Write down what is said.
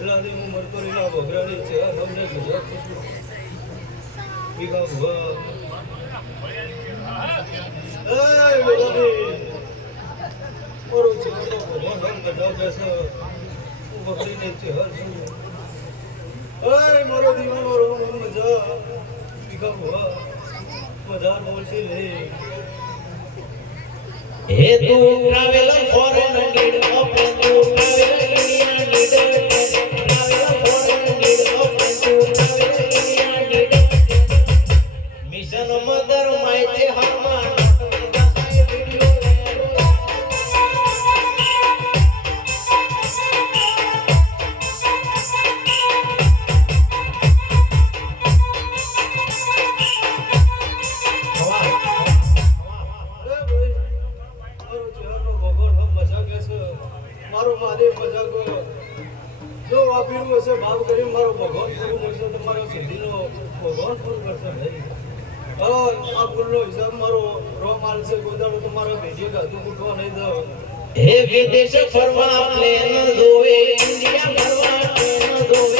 રાધી ઉમર કરીને ભગરાની છે તમને ગુજરાત ભીગા ભુવા એ બોલાવી ઓરો છે તો ભગવાન બધા બેસે હું બકરીને છે હર છું એ મારો દીવાનો મારો મજા ભીગા ભુવા મજા બોલશે રે હે તું traveller foreign need of to traveller India need traveller foreign need of to traveller India need mission mother my હરમાન મારો મહાદેવ મજાકો જો વાપીનું હશે ભાવ કરી મારો ભગવાન પૂરું કરશે તો મારો સિદ્ધિનો ભગવાન પૂરું કરશે ભાઈ આ પૂરનો હિસાબ મારો રો માલ છે ગોદાડો તો મારા ભેજીએ ગાતું કૂટવા નહીં દો હે વિદેશ ફરવા પ્લેન જોવે ઇન્ડિયા ફરવા ટ્રેન જોવે